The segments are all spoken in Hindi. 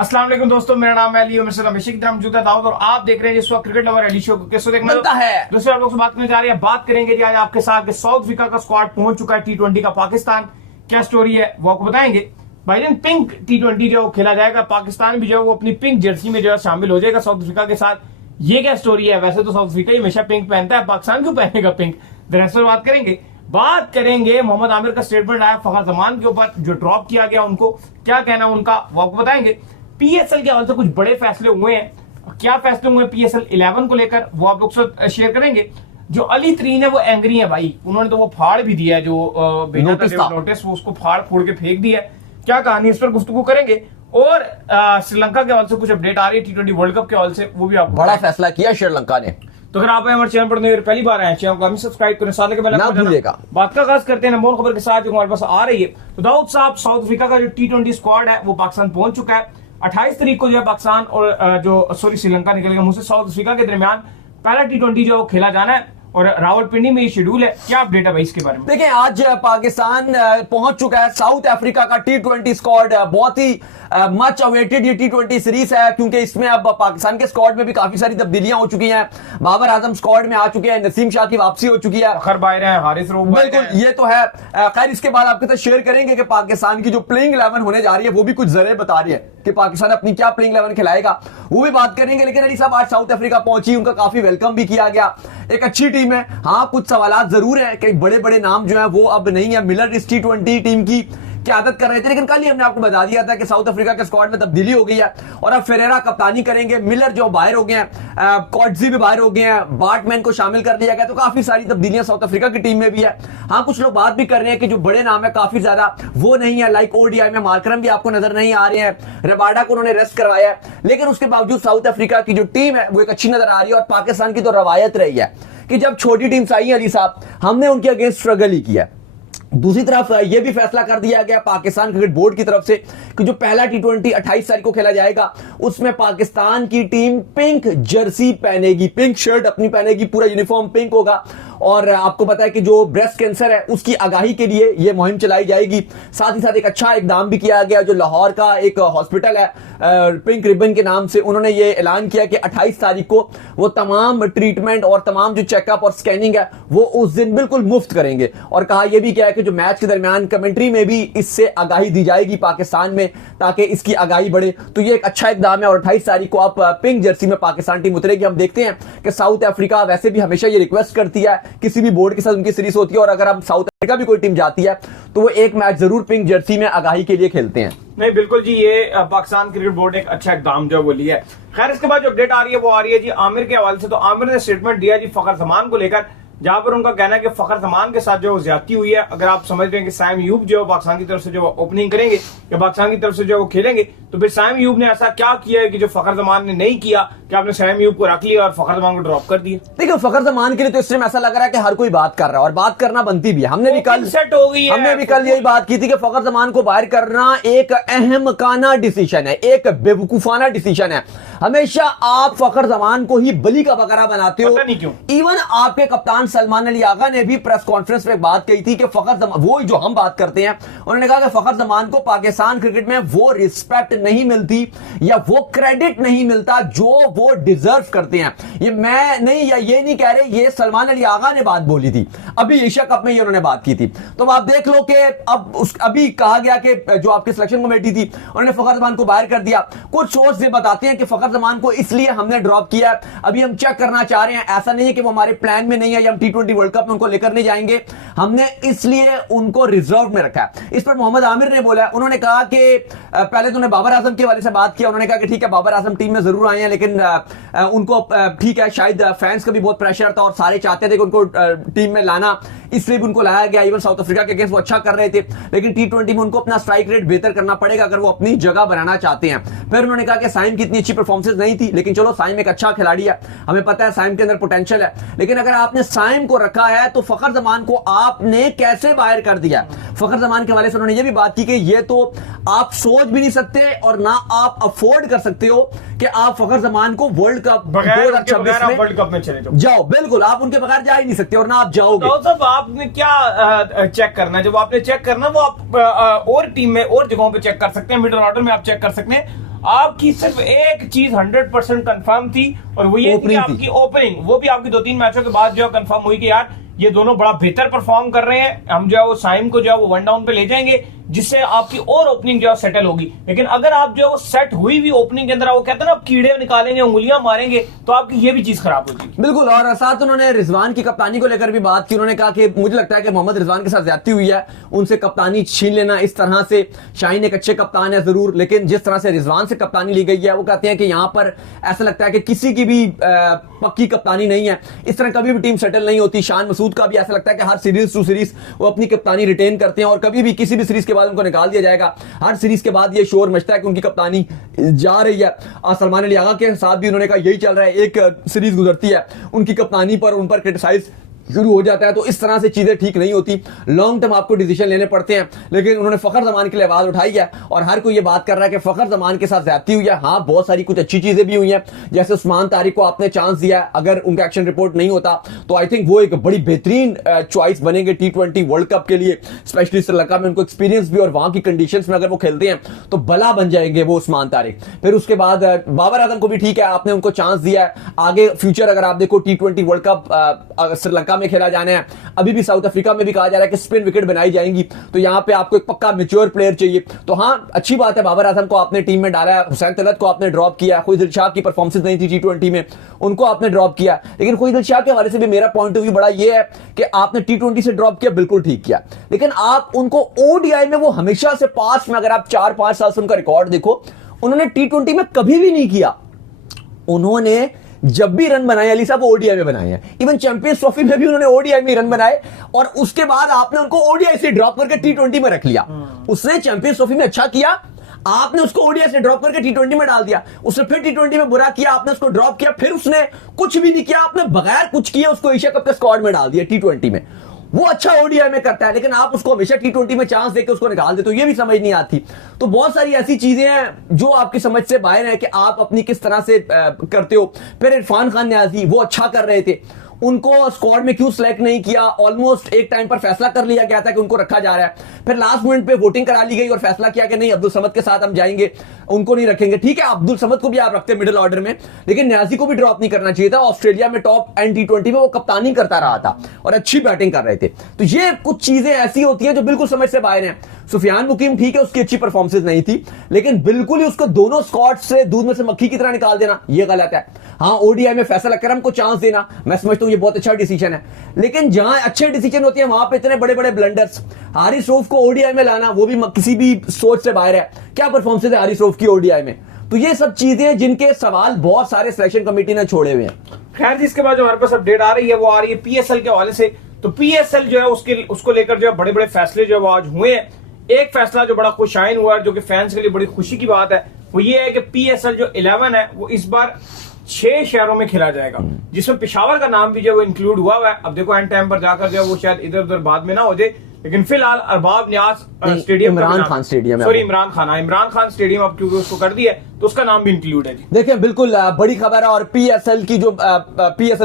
अस्सलाम वालेकुम दोस्तों, मेरा नाम है लियो मिस्टर रमेश मौजूदा दाऊद और आप देख रहे हैं जिस वक्त क्रिकेट लवर अली शो किसको देखना बनता है। दूसरे आप लोग से बात करने जा रहे हैं। बात करेंगे जी आज आपके साथ कि साउथ अफ्रीका का स्क्वाड पहुंच चुका है T20 का पाकिस्तान। क्या स्टोरी है वो आपको बताएंगे। भाईजान पिंक T20 जो खेला जाएगा, पाकिस्तान भी जो है वो अपनी पिंक जर्सी में जो है शामिल हो जाएगा साउथ अफ्रीका के साथ। ये क्या स्टोरी है? वैसे तो साउथ अफ्रीका ही हमेशा पिंक पहनता है, पाकिस्तान क्यों पहनेगा पिंक? दरअसल बात करेंगे मोहम्मद आमिर का स्टेटमेंट आया फखर जमान के ऊपर जो ड्रॉप किया गया, उनको क्या कहना उनका वो आपको बताएंगे। पीएसएल के हवाले से कुछ बड़े फैसले हुए हैं। क्या फैसले हुए पीएसएल 11 को लेकर वो आप लोग से शेयर करेंगे। जो अली तरीन है वो एंग्री है भाई, उन्होंने तो वो फाड़ भी दिया है जो नोटिस वो उसको फाड़ फोड़ के फेंक दिया है। क्या कहानी इस पर गुफ्तगू करेंगे। और श्रीलंका के हवाले से कुछ अपडेट आ रही है T20 वर्ल्ड कप के हवाले से, वो भी आप बड़ा फैसला किया श्रीलंका ने। तो अगर आप हमारे चैनल पर पहली बार आए चैनल को सब्सक्राइब करें, साथ के ना भूलिएगा। बात का आगाज करते हैं नंबर खबर के साथ जो हमारे पास आ रही है। तो दाऊद साहब, साउथ अफ्रीका का जो T20 स्क्वाड है वो पाकिस्तान पहुंच चुका है। 28 तारीख को जो है पाकिस्तान और श्रीलंका निकल गया मुझसे साउथ अफ्रीका के दरमियान पहला T20 जो खेला जाना है और रावलपिंडी में ये शेड्यूल है। क्या अपडेट है भाई इसके बारे में? देखिए, आज पाकिस्तान पहुंच चुका है। साउथ अफ्रीका का T20 स्क्वाड बहुत ही मच अवेटेड ये T20 सीरीज है, क्योंकि इसमें अब पाकिस्तान के स्क्वाड में भी काफी सारी तब्दीलियां हो चुकी हैं। बाबर आजम स्क्वाड में आ चुके हैं, नसीम शाह की वापसी हो चुकी है, फखर बाहर है, हारिस रऊफ बिल्कुल ये तो है। खैर इसके बाद आपके साथ शेयर करेंगे कि पाकिस्तान की जो प्लेइंग 11 होने जा रही है वो भी कुछ जरिए बता रही है कि पाकिस्तान अपनी क्या प्लेइंग 11 खिलाएगा, वो भी बात करेंगे। लेकिन अली साहब, आज साउथ अफ्रीका पहुंची, उनका काफी वेलकम भी किया गया। एक अच्छी टीम है। हाँ, कुछ सवाल जरूर है कि बड़े बड़े नाम जो है वो अब नहीं है। मिलर इस T20 टीम की क्यादत कर रहे थे, लेकिन कल ही हमने आपको बता दिया था कि साउथ अफ्रीका के स्क्वाड में तब्दीली हो गई है और अब फेरेरा कप्तानी करेंगे। मिलर जो बाहर हो गए हैं, कॉट्जी भी बाहर हो गए हैं, बार्टमैन को शामिल कर लिया गया। तो काफी सारी तब्दीलियां साउथ अफ्रीका की टीम में भी है। हाँ, कुछ लोग बात भी कर रहे हैं कि जो बड़े नाम है काफी ज्यादा वो नहीं है, लाइक ओडीआई में मार्करम भी आपको नजर नहीं आ रहे हैं, रबाडा को उन्होंने रेस्ट करवाया है। लेकिन उसके बावजूद साउथ अफ्रीका की जो टीम है वो एक अच्छी नजर आ रही है। और पाकिस्तान की तो रवायत रही है कि जब छोटी टीम्स आई है अली साहब, हमने उनके अगेंस्ट स्ट्रगल ही किया। दूसरी तरफ यह भी फैसला कर दिया गया पाकिस्तान क्रिकेट बोर्ड की तरफ से कि जो पहला T20 28 तारीख को खेला जाएगा उसमें पाकिस्तान की टीम पिंक जर्सी पहनेगी, पिंक शर्ट अपनी पहनेगी, पूरा यूनिफॉर्म पिंक होगा। और आपको पता है कि जो ब्रेस्ट कैंसर है उसकी आगाही के लिए यह मुहिम चलाई जाएगी। साथ ही साथ एक अच्छा इकदाम भी किया गया। जो लाहौर का एक हॉस्पिटल है पिंक रिबन के नाम से, उन्होंने ये ऐलान किया कि 28 तारीख को वो तमाम ट्रीटमेंट और तमाम जो चेकअप और स्कैनिंग है वो उस दिन बिल्कुल मुफ्त करेंगे। और कहा यह भी किया है कि जो मैच के दरमियान कमेंट्री में भी इससे आगाही दी जाएगी पाकिस्तान में, ताकि इसकी आगाही बढ़े। तो ये एक अच्छा इकदाम है और 28 तारीख को आप पिंक जर्सी में पाकिस्तान टीम उतरेगी। हम देखते हैं कि साउथ अफ्रीका वैसे भी हमेशा ये रिक्वेस्ट करती है किसी भी बोर्ड के साथ उनकी सीरीज होती है, और अगर हम साउथ अफ्रीका भी कोई टीम जाती है तो वो एक मैच जरूर पिंक जर्सी में आगाही के लिए खेलते हैं। नहीं बिल्कुल जी, ये पाकिस्तान क्रिकेट बोर्ड ने एक अच्छा इकदाम जो वो लिया है। खैर इसके बाद जो अपडेट आ रही है वो आ रही है जी आमिर के हवाले से। तो आमिर ने स्टेटमेंट दिया जी फखर जमान को लेकर, जहां पर उनका कहना है कि फखर जमान के साथ जो ज्यादती हुई है। अगर आप समझ रहे हैं कि साइम यूब जो पाकिस्तान की तरफ से जो ओपनिंग करेंगे या पाकिस्तान की तरफ से जो वो खेलेंगे, तो फिर साइम यूब ने ऐसा क्या किया है कि जो फखर जमान ने नहीं किया कि आपने साइम यूब को रख लिया और फखर जमान को ड्रॉप कर दिया। देखिए, फखर जमान के लिए तो इस टाइम ऐसा लग रहा है कि हर कोई बात कर रहा है और बात करना बनती भी है। हमने भी कल सेट हो गई है, हमने भी कल यही बात की थी कि फखर जमान को बाहर करना एक अहमकाना डिसीजन है, एक बेवकूफाना डिसीजन है। हमेशा आप फखर जमान को ही बली का बकरा बनाते हो। पता नहीं क्यों। इवन आपके कप्तान सलमान अली आगा ने भी प्रेस कॉन्फ्रेंस में बात कही थी कि फखर जमान, वो जो हम बात करते हैं, उन्होंने कहा कि फखर जमान को पाकिस्तान क्रिकेट में वो रिस्पेक्ट नहीं मिलती या वो क्रेडिट नहीं मिलता जो वो डिजर्व करते हैं। ये मैं नहीं या ये नहीं कह रहे, ये सलमान अली आगा ने बात बोली थी अभी एशिया कप में, ये उन्होंने बात की थी। तो आप देख लो कि अभी कहा गया कि जो आपकी सिलेक्शन कमेटी थी उन्होंने फखर जमान को बाहर कर दिया। कुछ सोर्स ये बताते हैं कि फखर जमान को इसलिए हमने ड्रॉप किया, अभी हम चेक करना चाह रहे हैं। ऐसा नहीं है कि वो हमारे प्लान में नहीं है या हम T20 वर्ल्ड कप में उनको लेकर नहीं जाएंगे, हमने इसलिए उनको रिजर्व में रखा है। इस पर मोहम्मद आमिर ने बोला, उन्होंने कहा कि पहले तो उन्होंने बाबर आजम के वाले से बात किया। उन्होंने कहा कि ठीक है बाबर आजम टीम में जरूर आए हैं, लेकिन उनको ठीक है, शायद फैंस का भी बहुत प्रेशर था और सारे चाहते थे कि उनको टीम में लाना, इसलिए भी उनको लाया गया। इवन साउथ अफ्रीका के अगेंस्ट वो अच्छा कर रहे थे, लेकिन T20 में उनको अपना स्ट्राइक रेट बेहतर करना पड़ेगा अगर वो अपनी जगह बनाना चाहते हैं। फिर उन्होंने कहा कि साइम की इतनी अच्छी परफॉर्मेंस नहीं थी, लेकिन चलो साइम एक अच्छा खिलाड़ी है, हमें पता है साइम के अंदर पोटेंशियल है, लेकिन अगर आपने साइम को रखा है तो फखर जमान को आपने कैसे बाहर कर दिया। फखर जमान के हवाले से उन्होंने ये भी बात की कि ये तो आप सोच भी नहीं सकते और ना आप अफोर्ड कर सकते हो कि आप फखर जमान को वर्ल्ड कप 2026 में वर्ल्ड कप में चले जाओ। बिल्कुल, आप उनके बगैर जा ही नहीं सकते और ना आप जाओगे। तो साहब आपने क्या चेक करना है? जब आपने चेक करना वो आप और टीम में और जगहों पे चेक कर सकते हैं, मिडिल ऑर्डर में आप चेक कर सकते हैं। आपकी सिर्फ एक चीज 100% कंफर्म थी, और वो ये थी कि आपकी ओपनिंग, वो भी आपकी 2-3 मैचों के बाद जो है कंफर्म हुई कि यार ये दोनों बड़ा बेहतर परफॉर्म कर रहे हैं, हम जो है वो साइम को जो है वो 1 डाउन पे ले जाएंगे, जिससे आपकी और ओपनिंग जो है सेटल होगी। लेकिन अगर आप जो है वो सेट हुई हुई ओपनिंग के अंदर वो कहते हैं ना, आप कीड़े निकालेंगे, उंगलियां मारेंगे, तो आपकी ये भी चीज खराब हो जाएगी। बिल्कुल। और साथ उन्होंने रिजवान की कप्तानी को लेकर भी बात की। उन्होंने कहा कि मुझे लगता है कि मोहम्मद रिजवान के साथ ज्यादती हुई है, उनसे कप्तानी छीन लेना इस तरह से। शाहीन एक अच्छे कप्तान है जरूर, लेकिन जिस तरह से रिजवान से कप्तानी ली गई है, वो कहते हैं कि यहां पर ऐसा लगता है कि किसी की भी पक्की कप्तानी नहीं है, इस तरह कभी भी टीम सेटल नहीं होती। शान मसूद का भी ऐसा लगता है कि हर सीरीज टू सीरीज वो अपनी कप्तानी रिटेन करते हैं, और कभी भी किसी भी सीरीज के बाद उनको निकाल दिया जाएगा। हर सीरीज के बाद ये शोर मचता है कि उनकी कप्तानी जा रही है। सलमान अली आगा के साथ भी उन्होंने कहा यही चल रहा है, एक सीरीज गुजरती है उनकी कप्तानी पर उन पर क्रिटिसाइज शुरू हो जाता है, तो इस तरह से चीजें ठीक नहीं होती। लॉन्ग टर्म आपको डिसीजन लेने पड़ते हैं। लेकिन उन्होंने फखर जमान के लिए आवाज उठाई है, और हर कोई ये बात कर रहा है कि फखर जमान के साथ ज्यादती हुई है। हाँ, बहुत सारी कुछ अच्छी चीजें भी हुई हैं, जैसे उस्मान तारिक को आपने चांस दिया है, अगर उनका एक्शन रिपोर्ट नहीं होता तो आई थिंक वो एक बड़ी बेहतरीन चॉइस बनेंगे T20 वर्ल्ड कप के लिए, स्पेशली श्रीलंका में उनको एक्सपीरियंस भी, और वहां की कंडीशंस में अगर वो खेलते हैं तो भला बन जाएंगे वो उस्मान तारिक। फिर उसके बाद बाबर आजम को भी ठीक है, आपने उनको चांस दिया है। आगे फ्यूचर अगर आप देखो T20 वर्ल्ड कप श्रीलंका में खेला जाना है, अभी भी साउथ अफ्रीका में भी कहा जा रहा है कि स्पिन विकेट बनाई जाएंगी, तो यहां पे आपको एक पक्का मैच्योर प्लेयर चाहिए। तो हां, अच्छी बात है, बाबर आजम को आपने टीम में डाला है, हुसैन तलत को आपने ड्रॉप किया, कोई दिलशाह की परफॉर्मेंस नहीं थी T20 में, उनको आपने ड्रॉप किया। लेकिन कोई दिलशाह के हवाले से भी मेरा पॉइंट ऑफ व्यू बड़ा ये है कि आपने T20 से ड्रॉप किया, बिल्कुल ठीक किया, लेकिन आप उनको ODI में, वो हमेशा से पास में अगर आप 4-5 साल से उनका रिकॉर्ड देखो, उन्होंने T20 में कभी भी नहीं किया। उन्होंने जब भी रन बनाए अली साहब, ODI में बनाए हैं। इवन चैंपियंस ट्रॉफी में भी उन्होंने ODI में रन बनाए, और उसके बाद आपने उनको ODI से ड्रॉप करके T20 में रख लिया। उसने चैंपियंस ट्रॉफी में अच्छा किया, आपने उसको ODI से ड्रॉप करके T20 में डाल दिया। उसने फिर T20 में बुरा किया, आपने उसको ड्रॉप किया, फिर उसने कुछ भी नहीं किया, आपने बगैर कुछ किए उसको एशिया कप के स्क्वाड में डाल दिया T20 में। वो अच्छा ODI में करता है, लेकिन आप उसको हमेशा T20 में चांस देकर उसको निकाल देते हो, ये भी समझ नहीं आती। तो बहुत सारी ऐसी चीजें हैं जो आपकी समझ से बाहर है कि आप अपनी किस तरह से करते हो। फिर इरफान खान न्याजी, वो अच्छा कर रहे थे, उनको स्क्वाड में क्यों सिलेक्ट नहीं किया? ऑलमोस्ट एक टाइम पर फैसला कर लिया गया था कि उनको रखा जा रहा है, फिर लास्ट मिनट पे वोटिंग करा ली गई और फैसला किया कि नहीं, अब्दुल समद के साथ हम जाएंगे, उनको नहीं रखेंगे। ठीक है, अब्दुल समद को भी आप रखते मिडिल ऑर्डर में, लेकिन न्याजी को भी ड्रॉप नहीं करना चाहिए था। ऑस्ट्रेलिया में टॉप एंड T20 में वो कप्तानी करता रहा था और अच्छी बैटिंग कर रहे थे। तो ये कुछ चीजें ऐसी होती हैं जो बिल्कुल समझ से बाहर हैं। सुफियान मुकीम ठीक है, उसकी अच्छी परफॉर्मेंस नहीं थी, लेकिन बिल्कुल ही उसको दोनों स्क्वाड से दूध में से मक्खी की तरह निकाल देना ये गलत है। हाँ, ODI में फैसल अकरम को चांस देना, मैं समझता हूं ये बहुत अच्छा डिसीजन है, लेकिन जहां अच्छे डिसीजन होते हैं वहां पे इतने बड़े बड़े ब्लंडर्स। हारिस रऊफ को ODI में लाना, वो भी किसी भी सोच से बाहर है। क्या परफॉर्मेंस है हारिस रऊफ की ODI में? तो ये सब चीजें जिनके सवाल बहुत सारे सिलेक्शन कमेटी ने छोड़े हुए हैं। खैर, जिसके बाद जो हमारे पास अपडेट आ रही है वो आ रही है PSL के हवाले से। तो PSL जो है उसको लेकर जो है बड़े बड़े फैसले जो है वो आज हुए हैं। एक फैसला जो बड़ा खुशाइन हुआ है, जो कि फैंस के लिए बड़ी खुशी की बात है, वो ये है कि PSL जो 11 है वो इस बार 6 शहरों में खेला जाएगा, जिसमें पेशावर का नाम भी जो वो इंक्लूड हुआ है। अब देखो एंड टाइम पर जाकर जो वो शायद इधर उधर बाद में ना हो जाए, लेकिन फिलहाल Arbab Niaz stadium, Imran Khan stadium, sorry Imran Khan stadium अब क्योंकि उसको कर दिया तो उसका नाम भी इंक्लूड है जी। देखिए, बिल्कुल बड़ी खबर है। और PSL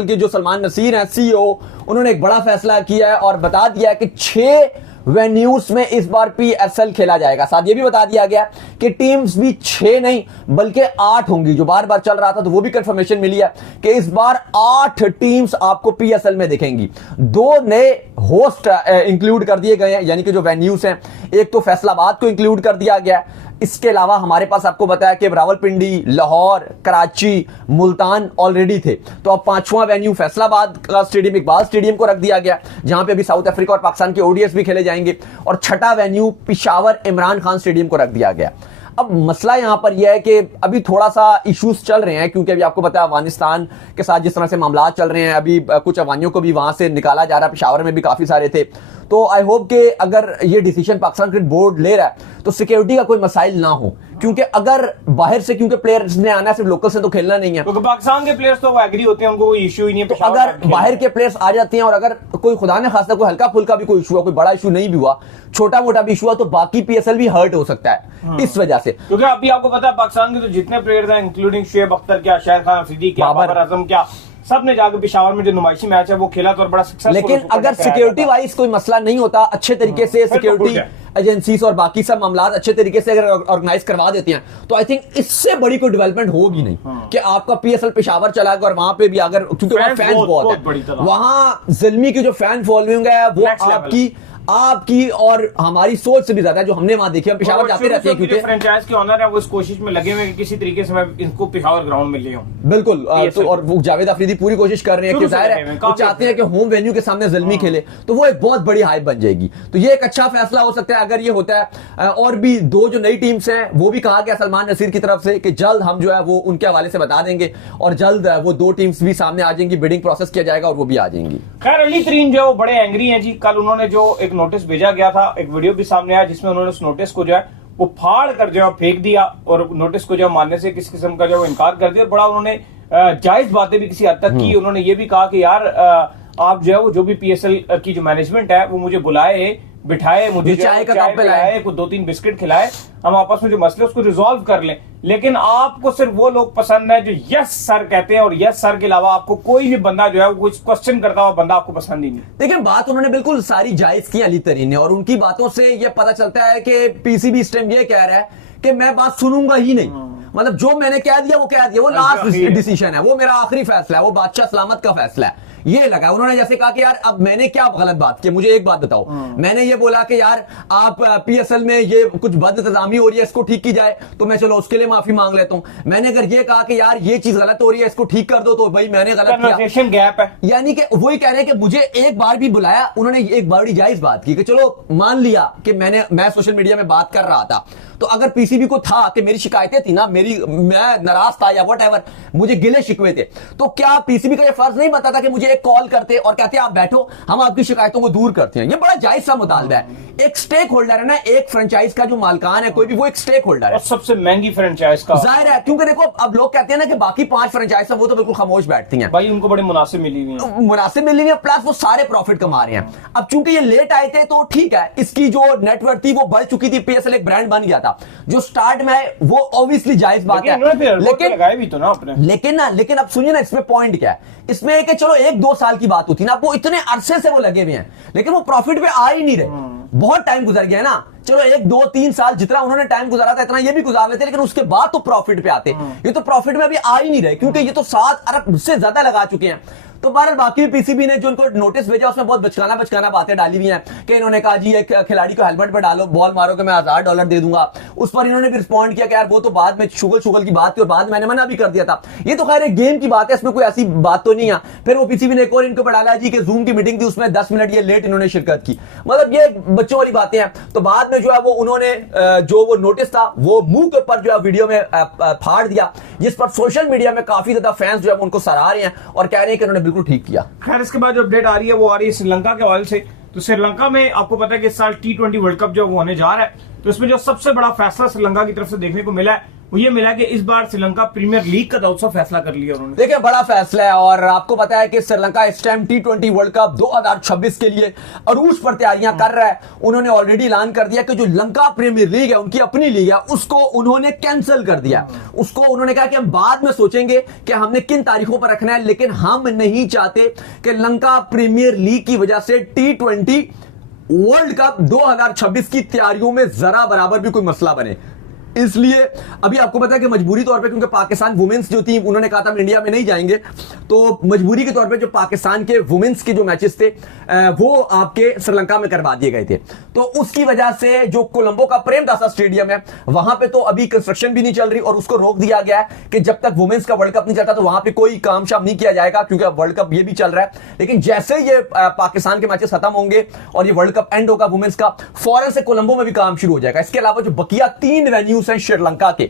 की जो सलमान नसीर है CEO, उन्होंने एक बड़ा फैसला किया है और बता दिया है कि 6 वेन्यूज में इस बार PSL खेला जाएगा। साथ ये भी बता दिया गया कि टीम्स भी 6 नहीं बल्कि 8 होंगी, जो बार बार चल रहा था, तो वो भी कंफर्मेशन मिली है कि इस बार 8 टीम्स आपको PSL में दिखेंगी। 2 नए होस्ट इंक्लूड कर दिए गए हैं, यानी कि जो वेन्यूज हैं, एक तो फैसलाबाद को इंक्लूड कर दिया गया है। इसके अलावा हमारे पास आपको बताया कि रावलपिंडी, लाहौर, कराची, मुल्तान ऑलरेडी थे, तो अब 5वां वेन्यू फैसलाबाद का स्टेडियम, इकबाल स्टेडियम को रख दिया गया, जहां पे अभी साउथ अफ्रीका और पाकिस्तान के ODIs भी खेले जाएंगे। और 6वां वेन्यू पेशावर इमरान खान स्टेडियम को रख दिया गया। अब मसला यहां पर यह है कि अभी थोड़ा सा इश्यूज चल रहे हैं, क्योंकि अभी आपको पता है अफगानिस्तान के साथ जिस तरह से मामला चल रहे हैं, अभी कुछ अफगानियों को भी वहां से निकाला जा रहा है, पेशावर में भी काफी सारे थे। तो आई होप कि अगर ये डिसीजन पाकिस्तान क्रिकेट बोर्ड ले रहा है तो सिक्योरिटी का कोई मसाइल ना हो, क्योंकि अगर बाहर से, क्योंकि प्लेयर्स ने आना है, सिर्फ लोकल से तो खेलना नहीं है, क्योंकि पाकिस्तान के प्लेयर्स तो वो एग्री होते हैं, उनको कोई इशू ही नहीं है। तो अगर बाहर के प्लेयर्स आ जाते हैं और अगर कोई खुदा ने खासा कोई हल्का फुल्का भी कोई इशू हुआ, कोई बड़ा इशू नहीं भी हुआ, छोटा मोटा भी इशू हुआ, तो बाकी PSL भी हर्ट हो सकता है इस वजह से। क्योंकि अभी आपको पता है पाकिस्तान के तो जितने प्लेयर्स हैं, इंक्लूडिंग शुएब अख्तर क्या, शाहिद खान अफरीदी क्या, बाबर आजम क्या, सब ने जाकर पेशावर में जो नुमाइशी मैच है वो खेला तो और बड़ा सक्सेसफुल। लेकिन अगर सिक्योरिटी वाइज कोई मसला नहीं होता, अच्छे तरीके से सिक्योरिटी एजेंसीज और बाकी सब मामला अच्छे तरीके से अगर ऑर्गेनाइज करवा देते हैं, तो आई थिंक इससे बड़ी कोई डेवलपमेंट होगी नहीं कि आपका पीएसएल पेशावर चला गया और वहां पे भी अगर, क्योंकि वहां फैंस बहुत है, वहां ज़िल्मी की जो फैन फॉलोइंग है वो आपकी और हमारी सोच से भी ज्यादा है, जो हमने वहां देखी। हम पेशावर जाते रहते हैं क्योंकि फ्रेंचाइज के ऑनर है वो इस कोशिश में लगे हुए हैं कि किसी तरीके से मैं इनको पेशावर ग्राउंड में ले आऊं। बिल्कुल। तो और वो जावेद अफरीदी पूरी कोशिश कर रहे हैं कि जाहिर है वो चाहते हैं कि होम वेन्यू के सामने ज़िल्मी खेले, तो वो एक बहुत बड़ी हाइप बन जाएगी। तो ये एक अच्छा फैसला हो सकता है अगर ये होता है। और भी दो जो नई टीम्स हैं वो भी कहा गया सलमान नसीर की तरफ से कि जल्द हम जो है वो उनके हवाले से बता देंगे और जल्द वो दो टीम्स भी सामने आ जाएंगी, बिडिंग प्रोसेस किया जाएगा और वो भी आ जाएंगी। खैर अली तरीन जो बड़े एंग्री हैं जी, कल उन्होंने जो एक नोटिस भेजा गया था, एक वीडियो भी सामने आया जिसमें उन्होंने उस नोटिस को जो है वो फाड़ कर जो है फेंक दिया और नोटिस को जो मानने से किस किस्म का जो है इनकार कर दिया। बड़ा उन्होंने जायज बातें भी किसी हद तक की। उन्होंने ये भी कहा कि यार आप जो है वो जो भी पीएसएल की जो मैनेजमेंट है वो मुझे बुलाए, बिठाए, मुझे चाय पिलाए, कुछ 2-3 बिस्किट खिलाए, हम आपस में जो मसले उसको रिजॉल्व कर लें। लेकिन आपको सिर्फ वो लोग पसंद है जो यस सर कहते हैं और यस सर के अलावा आपको कोई भी बंदा जो है वो कुछ क्वेश्चन करता हुआ बंदा आपको पसंद ही नहीं। देखिए बात उन्होंने बिल्कुल सारी जायज की अली तरीन ने, और उनकी बातों से ये पता चलता है कि पीसीबी इस टाइम ये कह रहा है कि मैं बात सुनूंगा ही नहीं। मतलब जो मैंने कह दिया वो लास्ट डिसीजन है, वो मेरा आखिरी फैसला है, वो बादशाह सलामत का फैसला है। ये लगा उन्होंने जैसे कहा कि यार अब मैंने क्या गलत बात की, मुझे एक बात बताओ। मैंने ये बोला कि यार आप पीएसएल में ये कुछ बदइंतजामी हो रही है, इसको ठीक की जाए, तो मैं चलो उसके लिए माफी मांग लेता हूं। मैंने अगर ये कहा कि यार ये चीज गलत हो रही है, इसको ठीक कर दो, तो भाई मैंने गलत किया, गैप है। यानी कि वही कह रहे हैं कि मुझे एक बार भी बुलाया, उन्होंने एक बड़ी जायज बात की कि चलो मान लिया कि मैं सोशल मीडिया में बात कर रहा था, तो अगर पीसीबी को था कि मेरी शिकायतें थी ना, मैं नाराज था या व्हाटएवर, मुझे गिले शिकवे थे, तो क्या पीसीबी का ये फर्ज नहीं बनता था कि मुझे एक कॉल करते और कहते आप बैठो, हम आपकी शिकायतों को दूर करते हैं। ये बड़ा जायज सा मुतालबा है। एक स्टेक होल्डर है ना, एक फ्रेंचाइज का जो मालकान है कोई भी, वो एक स्टेक होल्डर है और सबसे महंगी फ्रेंचाइज का जाहिर है, क्योंकि देखो अब लोग कहते हैं ना कि बाकी 5 फ्रेंचाइज है वो तो बिल्कुल खामोश बैठती हैं भाई, उनको बड़े मुनासिब मिली हुई है, प्लस वो सारे प्रॉफिट कमा रहे हैं। अब चूंकि ये लेट आए थे तो ठीक है, इसकी जो नेटवर्थ थी वो बढ़ चुकी थी, पीएसएल एक ब्रांड बन गया था, जो स्टार्ट में है वो ऑब्वियसली जायज बात है। लेकिन भी तो ना अपने लेकिन अब सुनिए ना, इसमें पॉइंट क्या है, इसमें कि चलो 1-2 साल की बात होती ना, वो इतने अरसे से वो लगे हुए हैं लेकिन वो प्रॉफिट पे आ ही नहीं रहे। बहुत टाइम गुजर गया है ना, चलो 1-2-3 साल जितना उन्होंने टाइम गुजारा था इतना ये भी गुजार लेते, लेकिन उसके बाद तो प्रॉफिट पे आते। ये तो प्रॉफिट में अभी आ ही नहीं रहे क्योंकि ये तो 7 अरब से ज्यादा लगा चुके हैं। तो बहरहाल बाकी पीसीबी ने जो उनको नोटिस भेजा उसमें बहुत बचकाना बातें डाली हुई हैं कि इन्होंने कहा जी एक खिलाड़ी को हेलमेट पे डालो, बॉल मारो कि मैं $1000 दे दूंगा। उस पर इन्होंने भी रिस्पॉन्ड किया कि यार वो तो बाद में शुगल की बात थी और बाद में मैंने मना भी कर दिया था। ये तो खैर एक गेम की बात है, इसमें कोई ऐसी बात तो नहीं है। फिर वो पीसीबी ने एक और इनको पर डाला जी कि जूम की मीटिंग थी, उसमें 10 मिनट ये लेट इन्होंने शिरकत की। मतलब ये बच्चों वाली बातें हैं। तो बाद में जो है वो उन्होंने जो वो नोटिस था वो मुंह के ऊपर जो है वीडियो में फाड़ दिया, जिस पर सोशल मीडिया में काफी ज्यादा फैंस जो है उनको सराह रहे हैं और कह रहे हैं कि उन्होंने बिल्कुल ठीक किया। खैर इसके बाद जो अपडेट आ रही है वो आ रही है श्रीलंका के हवाले से। तो श्रीलंका में आपको पता है कि इस साल T20 वर्ल्ड कप जो वो होने जा रहा है, तो इसमें जो सबसे बड़ा फैसला श्रीलंका की तरफ से देखने को मिला है वो ये मिला कि इस बार श्रीलंका प्रीमियर लीग का दावसा फैसला कर लिया उन्होंने। देखिए बड़ा फैसला है और आपको पता है कि श्रीलंका इस टाइम T20 वर्ल्ड कप 2026 के लिए अरूज पर तैयारियां कर रहा है। उन्होंने ऑलरेडी ऐलान कर दिया कि जो लंका प्रीमियर लीग है उनकी अपनी लीग है उसको उन्होंने कैंसिल कर दिया। उसको उन्होंने कहा कि हम बाद में सोचेंगे कि हमने किन तारीखों पर रखना है, लेकिन हम नहीं चाहते कि लंका प्रीमियर लीग की वजह से T20 वर्ल्ड कप 2026 की तैयारियों में जरा बराबर भी कोई मसला बने। इसलिए अभी आपको पता है कि मजबूरी तौर पे, क्योंकि पाकिस्तान वुमेन्स जो थी उन्होंने कहा था हम इंडिया में नहीं जाएंगे, तो मजबूरी के तौर पे जो पाकिस्तान के वुमेन्स के जो मैचेस थे वो आपके श्रीलंका में करवा दिए गए थे। तो उसकी वजह से जो कोलंबो का प्रेमदासा स्टेडियम है वहां पे तो अभी कंस्ट्रक्शन भी नहीं चल रही और उसको रोक दिया गया है कि जब तक वुमेन्स का वर्ल्ड कप नहीं चलता तो वहां पे कोई काम शाम नहीं किया जाएगा, क्योंकि अब वर्ल्ड कप ये भी चल रहा है। लेकिन जैसे ये पाकिस्तान के मैचेस खत्म होंगे और ये वर्ल्ड कप एंड होगा वुमेन्स का, फौरन से कोलंबो में भी काम शुरू हो जाएगा। इसके अलावा जो बकिया 3 वेन्यूज हैं श्रीलंका के,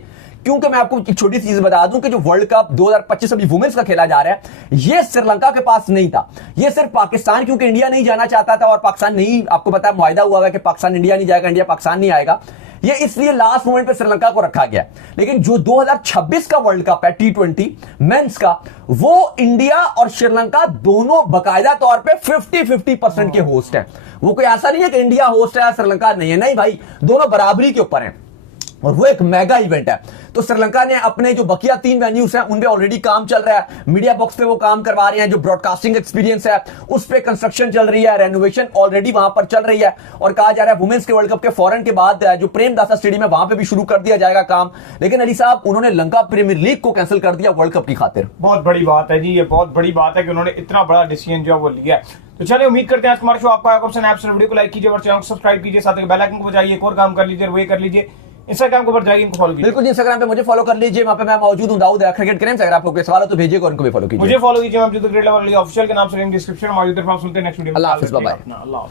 क्योंकि मैं आपको एक छोटी सी चीज बता दूं कि जो वर्ल्ड कप 2025 अभी वुमेन्स का खेला जा रहा है ये श्रीलंका के पास नहीं था, ये सिर्फ पाकिस्तान, क्योंकि इंडिया नहीं जाना चाहता था और पाकिस्तान नहीं, आपको पता है मुआहदा हुआ है कि पाकिस्तान इंडिया नहीं जाएगा, इंडिया पाकिस्तान नहीं आएगा, ये इसलिए लास्ट मोमेंट पे श्रीलंका को रखा गया। लेकिन जो 2026 का वर्ल्ड कप है T20 मेंस का, वो इंडिया और श्रीलंका दोनों बाकायदा तौर पे 50-50% के होस्ट हैं। वो कोई ऐसा नहीं है कि इंडिया होस्ट है श्रीलंका नहीं है, नहीं भाई, दोनों बराबरी के ऊपर हैं। और वो एक मेगा इवेंट है। तो श्रीलंका ने अपने जो बकिया 3 वेन्यूज हैं उन पे ऑलरेडी काम चल रहा है, मीडिया बॉक्स पे वो काम करवा रहे हैं, जो ब्रॉडकास्टिंग एक्सपीरियंस है उस पे कंस्ट्रक्शन चल रही है, रेनोवेशन ऑलरेडी वहां पर चल रही है, और कहा जा रहा है वुमेन्स के वर्ल्ड कप के फौरन के बाद जो प्रेमदासा स्टेडियम है वहां पे भी शुरू कर दिया जाएगा काम। लेकिन अली साहब उन्होंने लंका प्रीमियर लीग को कैंसिल कर दिया वर्ल्ड कप की खातिर। बहुत बड़ी बात है जी, ये बहुत बड़ी बात है कि उन्होंने इतना बड़ा डिसीजन जो है वो लिया है। तो चलिए उम्मीद करते हैं आज हमारा शो आपको आया। वीडियो को लाइक कीजिए और चैनल को सब्सक्राइब कीजिए, साथ ही बेल आइकन को बजाइए, एक और काम कर लीजिए, वो कर लीजिए, इंस्टाग्राम के ऊपर जाइए, इनको फॉलो कीजिए। बिल्कुल इंस्टाग्राम पे मुझे फॉलो कर लीजिए, वहां पे मैं मौजूद हूं, दाऊद क्रिकेट करें। अगर आपको कोई सवाल हो तो भेजिए और उनको भी फॉलो कीजिए। मुझे फॉलो कीजिए, मैं ऑफिशियल के नाम से डिस्क्रिप्शन में मौजूद है। आप सुनते हैं नेक्स्ट वीडियो में। अल्लाह हाफिज़, बाय बाय। अल्लाह।